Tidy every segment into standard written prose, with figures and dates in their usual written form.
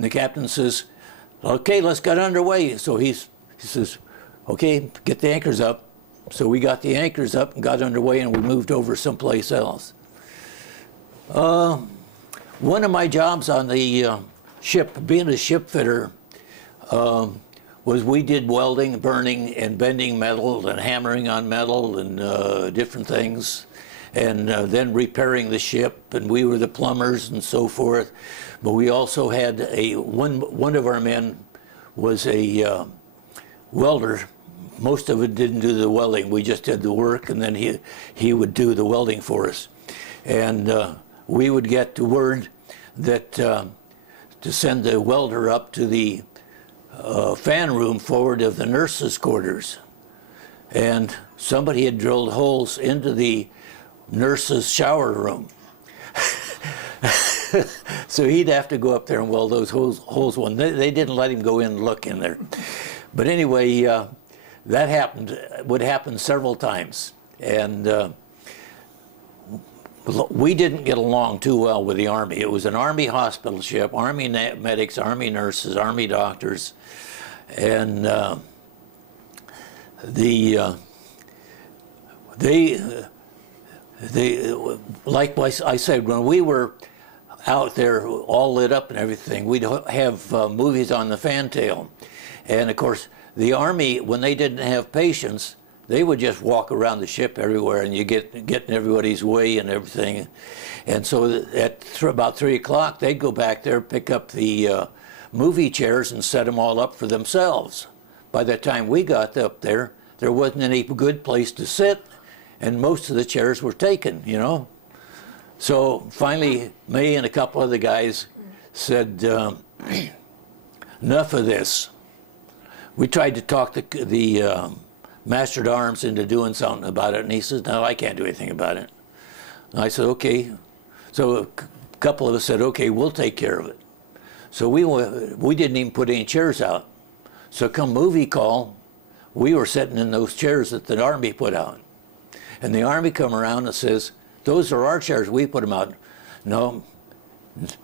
And the captain says, okay, let's get underway. So he says, okay, get the anchors up. So we got the anchors up and got underway, and we moved over someplace else. One of my jobs on the ship, being a ship fitter, was we did welding, burning, and bending metal and hammering on metal and different things, and then repairing the ship, and we were the plumbers and so forth. But we also had one of our men was a welder. Most of it didn't do the welding. We just did the work, and then he would do the welding for us. And we would get the word that to send the welder up to the fan room forward of the nurses' quarters. And somebody had drilled holes into the nurses' shower room. So he'd have to go up there and weld those holes. They didn't let him go in and look in there. But anyway, that would happen several times. And we didn't get along too well with the Army. It was an Army hospital ship, Army medics, Army nurses, Army doctors. And like I said, when we were out there all lit up and everything, we'd have movies on the fantail. And of course, the Army, when they didn't have patients, they would just walk around the ship everywhere, and you get in everybody's way and everything. And so at about 3 o'clock, they'd go back there, pick up the movie chairs and set them all up for themselves. By the time we got up there wasn't any good place to sit, and most of the chairs were taken, you know. So finally, me and a couple of the guys said, enough of this. We tried to talk the Master at Arms into doing something about it, and he says, no, I can't do anything about it. And I said, okay. So a couple of us said, okay, we'll take care of it. So we didn't even put any chairs out. So come movie call, we were sitting in those chairs that the Army put out. And the Army come around and says, those are our chairs, we put them out. No,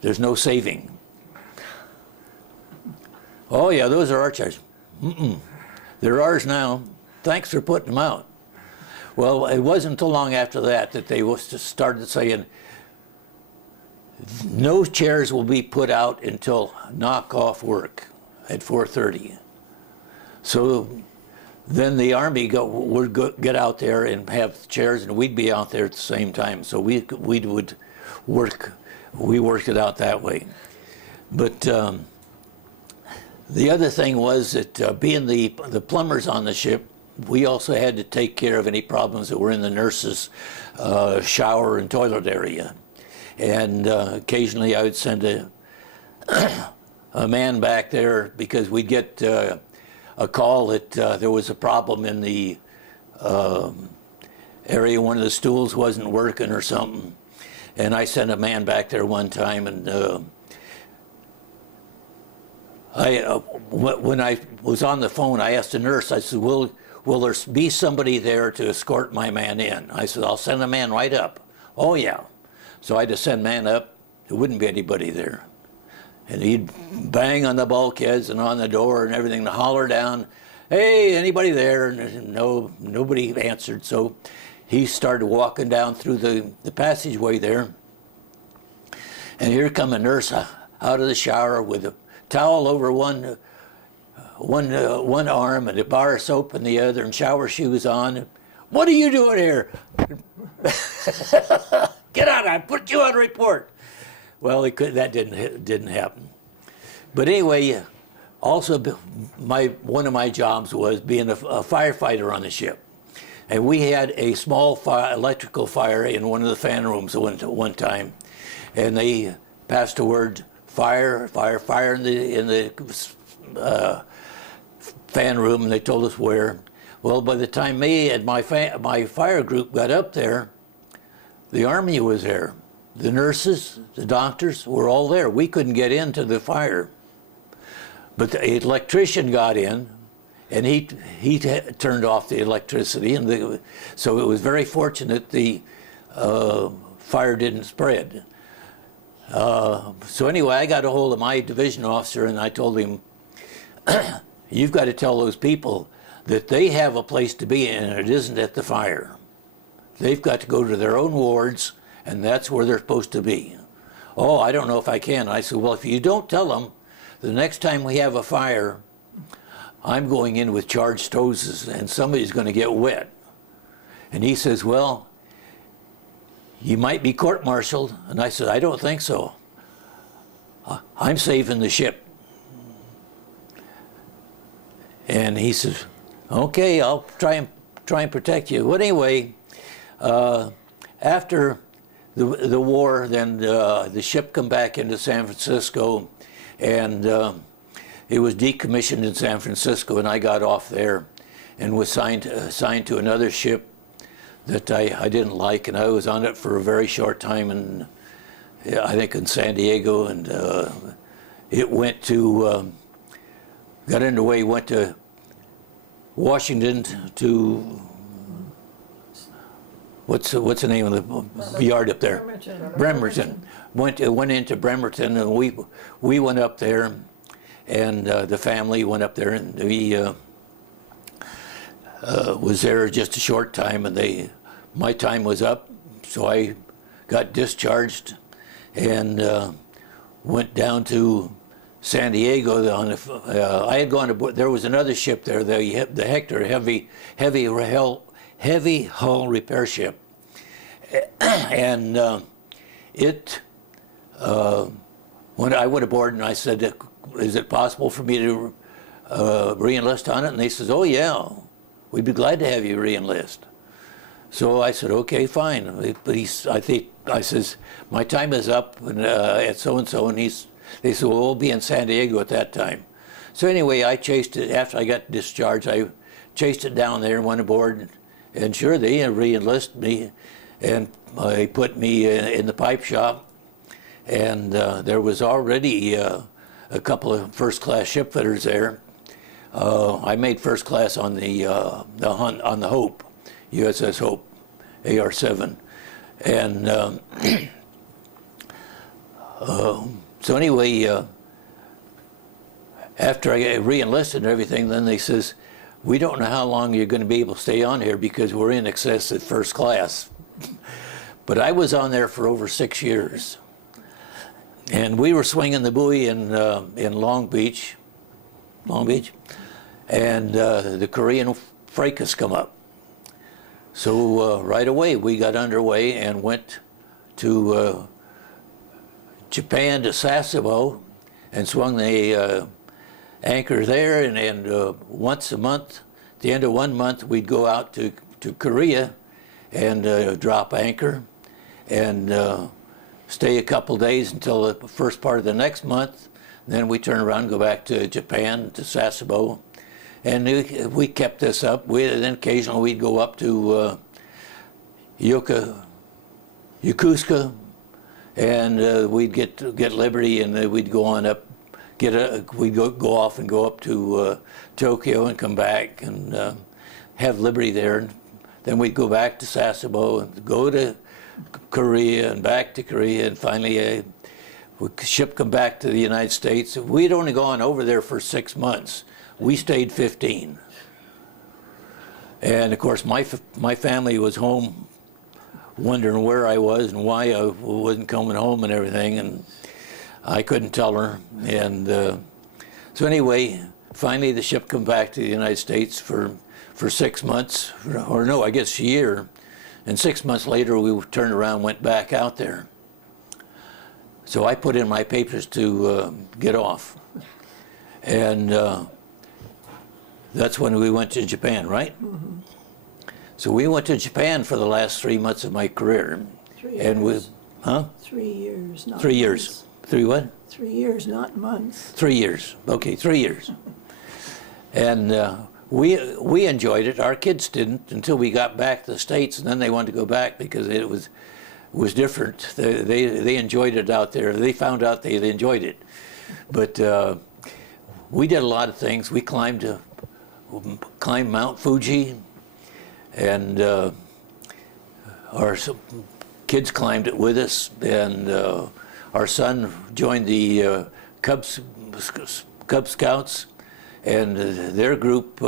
there's no saving. Oh yeah, those are our chairs. They're ours now. Thanks for putting them out. Well, it wasn't too long after that they started saying, no chairs will be put out until knock off work at 4:30. So then the Army would get out there and have chairs, and we'd be out there at the same time. So we worked it out that way. But the other thing was that being the plumbers on the ship, we also had to take care of any problems that were in the nurses' shower and toilet area. And occasionally I would send a man back there because we'd get a call that there was a problem in the area. One of the stools wasn't working or something. And I sent a man back there one time, and when I was on the phone, I asked the nurse, I said, will there be somebody there to escort my man in? I said, I'll send a man right up. Oh yeah. So I had to send a man up. There wouldn't be anybody there. And he'd bang on the bulkheads and on the door and everything to holler down, hey, anybody there? And nobody answered. So he started walking down through the passageway there. And here come a nurse out of the shower with a towel over one arm and a bar of soap in the other and shower shoes on. What are you doing here? Get out! I put you on report. Well, that didn't happen. But anyway, also one of my jobs was being a firefighter on the ship, and we had a small electrical fire in one of the fan rooms one time, and they passed a word, fire in the fan room, and they told us where. Well, by the time me and my fire group got up there, the Army was there. The nurses, the doctors were all there. We couldn't get into the fire. But the electrician got in, and he turned off the electricity, and so it was very fortunate the fire didn't spread. So anyway, I got a hold of my division officer and I told him, you've got to tell those people that they have a place to be and it isn't at the fire. They've got to go to their own wards and that's where they're supposed to be. Oh, I don't know if I can. I said, well, if you don't tell them, the next time we have a fire, I'm going in with charged hoses and somebody's going to get wet. And he says, well, you might be court-martialed. And I said, I don't think so. I'm saving the ship. And he says, okay, I'll try and protect you. Well, anyway, after the war, then the ship come back into San Francisco, and it was decommissioned in San Francisco, and I got off there and was assigned to another ship that I didn't like, and I was on it for a very short time, and I think in San Diego, and it went to, got underway, went to Washington to, what's the name of the yard up there? Bremerton. Went into Bremerton, and we went up there, and the family went up there, and we was there just a short time, and my time was up, so I got discharged and went down to San Diego. I had gone to, there was another ship there, the Hector, heavy hull repair ship, and when I went aboard and I said, is it possible for me to re-enlist on it? And they says, oh yeah, we'd be glad to have you re-enlist. So I said, okay, fine. But I says, my time is up and, at so-and-so, and they said, well, we'll be in San Diego at that time. So anyway, I chased it, after I got discharged, I chased it down there and went aboard, and sure, they re-enlisted me, and they put me in the pipe shop, and there was already a couple of first-class shipfitters there. I made first class on the Hope, USS Hope, AR-7, and so anyway, after I re-enlisted and everything, then they says, we don't know how long you're going to be able to stay on here because we're in excess at first class. But I was on there for over 6 years. And we were swinging the buoy in Long Beach, and the Korean fracas come up. So right away we got underway and went to Japan, to Sasebo, and swung the anchor there, and once a month, at the end of 1 month, we'd go out to Korea and drop anchor and stay a couple days until the first part of the next month. Then we turn around and go back to Japan, to Sasebo, and we kept this up. Then occasionally we'd go up to Yokosuka, and we'd get Liberty, and we'd go on up, we'd go off and go up to Tokyo and come back and have Liberty there. And then we'd go back to Sasebo and go to Korea and back to Korea, and finally ship come back to the United States. We'd only gone over there for 6 months. We stayed 15. And of course my family was home wondering where I was and why I wasn't coming home and everything, and I couldn't tell her. And so anyway, finally the ship come back to the United States for 6 months, or no, I guess a year. And 6 months later, we turned around and went back out there. So I put in my papers to get off. And that's when we went to Japan, right? Mm-hmm. So we went to Japan for the last 3 months of my career. 3 years. And we, huh? 3 years, not 3 years. months. 3 what? 3 years, not months. 3 years. Okay, 3 years. And we enjoyed it. Our kids didn't until we got back to the States, and then they wanted to go back because it was different. They enjoyed it out there. They found out they enjoyed it. But we did a lot of things. We climbed Mount Fuji, and our kids climbed it with us, and our son joined the Cub Scouts, and their group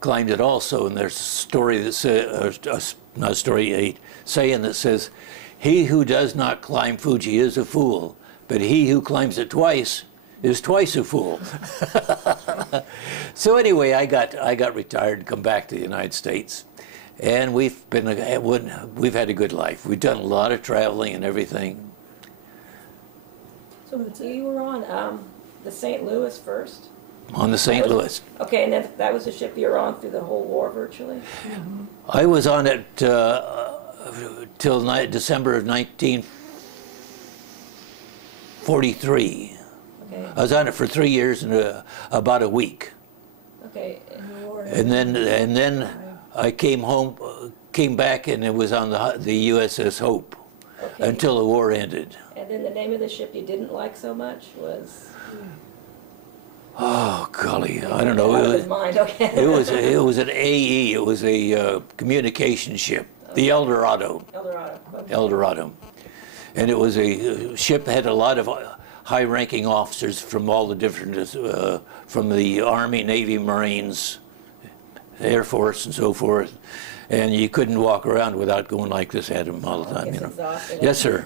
climbed it also. And there's a story that says, not a story, a saying that says, "He who does not climb Fuji is a fool, but he who climbs it twice is twice a fool." So anyway, I got retired and come back to the United States, and we've had a good life. We've done a lot of traveling and everything. So you were on the St. Louis first? On the St. Louis. Okay, and that was the ship you were on through the whole war virtually? Mm-hmm. I was on it till December of 1943. Okay. I was on it for 3 years and about a week. Okay. And then I came back, and it was on the USS Hope Okay. until the war ended. And then the name of the ship you didn't like so much was? Oh golly, I don't know. Out of his mind. Okay. It was an AE. It was a communication ship, the Eldorado. Eldorado. Okay. Eldorado, and it was a ship that had a lot of high-ranking officers from all the different, from the Army, Navy, Marines, Air Force, and so forth. And you couldn't walk around without going like this at them all the time. It's You know. exhausting. Yes, sir.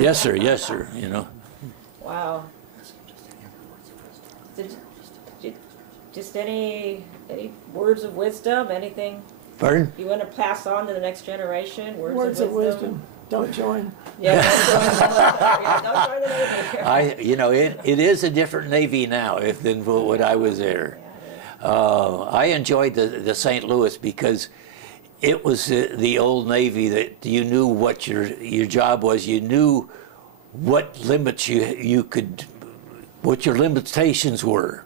Yes, sir. Yes, sir. You know. Wow. Just any words of wisdom? Anything Pardon? you want to pass on to the next generation? Words of wisdom. Don't join. Yeah, don't join the Navy. It is a different Navy now than when I was there. I enjoyed the St. Louis because it was the old Navy that you knew what your job was. You knew what limits you could, what your limitations were.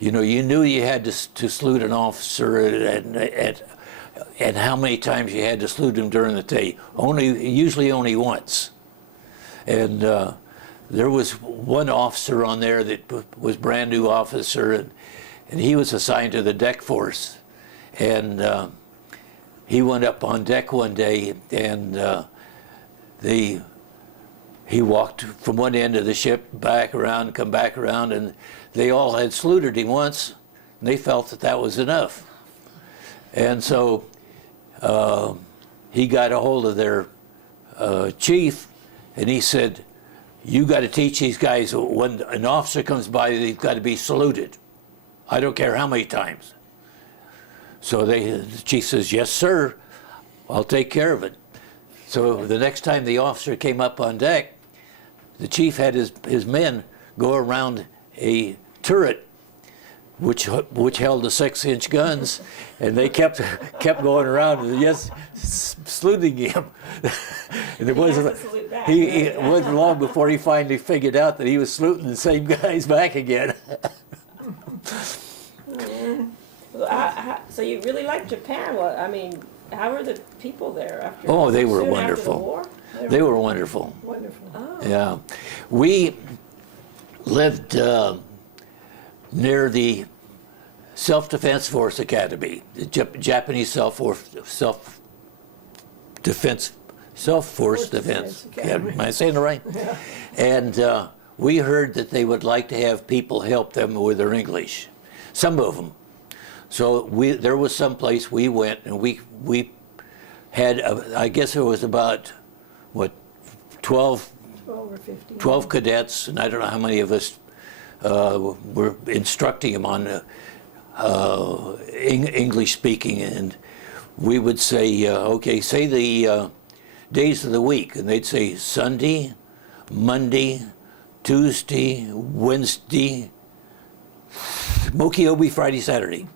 You know, you knew you had to salute an officer and how many times you had to salute him during the day. Usually only once. And there was one officer on there that was brand new officer, and he was assigned to the deck force. And he went up on deck one day, and he walked from one end of the ship back around, come back around, and they all had saluted him once, and they felt that was enough. And so he got a hold of their chief, and he said, "You got to teach these guys when an officer comes by, they've got to be saluted. I don't care how many times." So the chief says, "Yes, sir, I'll take care of it." So the next time the officer came up on deck, the chief had his men go around a turret which held the 6-inch guns, and they kept going around, yes, saluting him. And it wasn't long before he finally figured out that he was saluting the same guys back again. So you really like Japan? Well, I mean, how were the people there after? Oh, they were soon wonderful. After the war? They were wonderful. Wonderful. Oh. Yeah, we lived near the Self-Defense Force Academy, the Japanese Self-Force Defense Academy. Am I saying it right? Yeah. And we heard that they would like to have people help them with their English. Some of them. So there was some place we went, and we had, I guess there was about, 12 or 15. 12 cadets, and I don't know how many of us were instructing them on English speaking, and we would say, okay, say the days of the week, and they'd say Sunday, Monday, Tuesday, Wednesday, Mokiobi, Friday, Saturday.